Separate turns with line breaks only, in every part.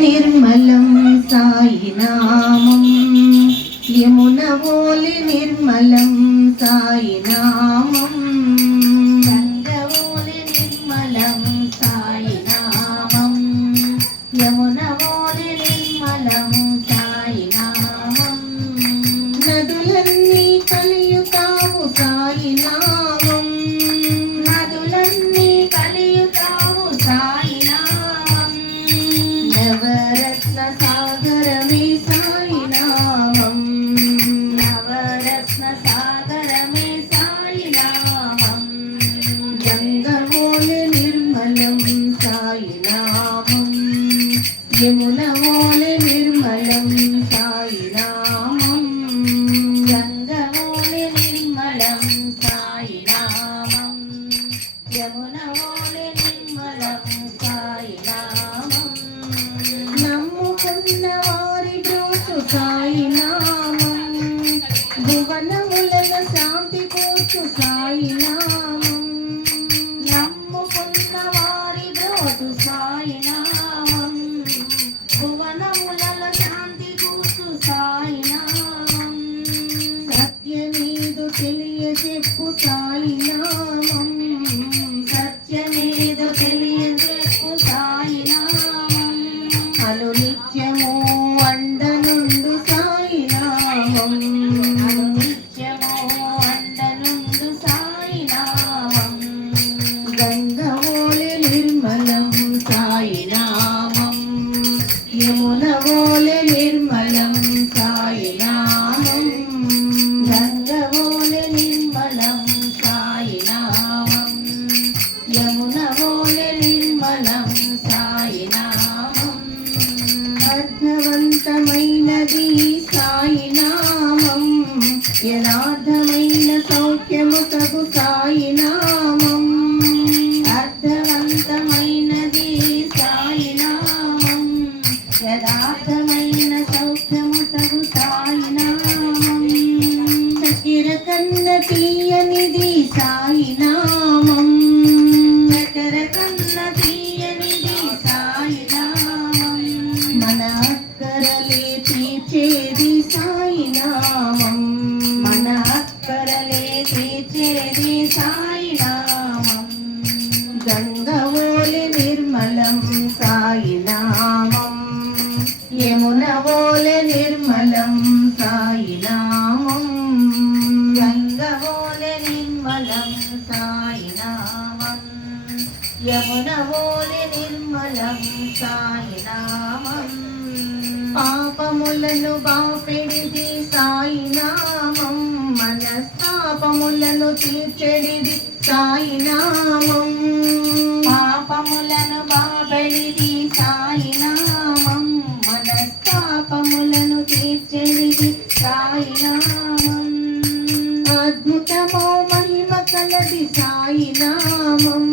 నిర్మలం సాయినామం యమున ఓలి నిర్మలం సాయినామం గంగవోలి నవరత్న సాయినామం. గంగమూల నిర్మలం సాయినామం. యమునమూల వారి బ్రోచు సాయినామం భువనములలో శాంతి కూర్చు సాయినామం. సత్యమేదు తెలియజెప్పు సాయినామం. సత్యమేదు తెలియజెప్పు సాయినామం. అను యథార్థమైన సౌఖ్యము తగు సాయినామం అర్థవంతమైనది సాయినామం యథార్థమైన సౌఖ్యము తగు సాయినామం చక్కెర కన్న తీయనిది సాయి నిర్మలం సాయినామం పాపములను బాపెడిది సాయినామం మనస్తాపములను తీర్చెడిది సాయినామం పాపములను బాపెడిది సాయినామం మనస్తాపములను తీర్చెడిది సాయినామం అద్భుతమో మహిమ కలది సాయినామం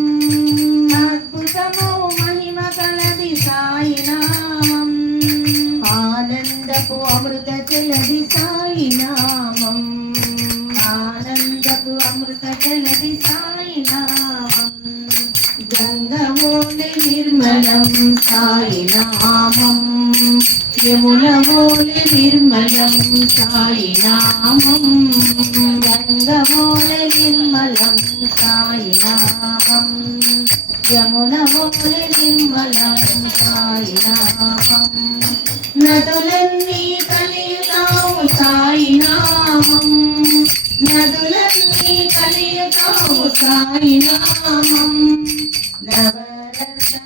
జలది సాయి నామం. ఆనందపు అమృత జలది సాయి నామం. గంగమూలి నిర్మలం సాయి సాయినామం యమునమూలి నిర్మలం సాయి నామం. గంగమూలి నిర్మలం సాయి సాయినామం యమునమూలి నిర్మలం సాయి నామం. కలియుతావు సాయినామం నదులన్నీ సాయి సాయినామం నవరత్న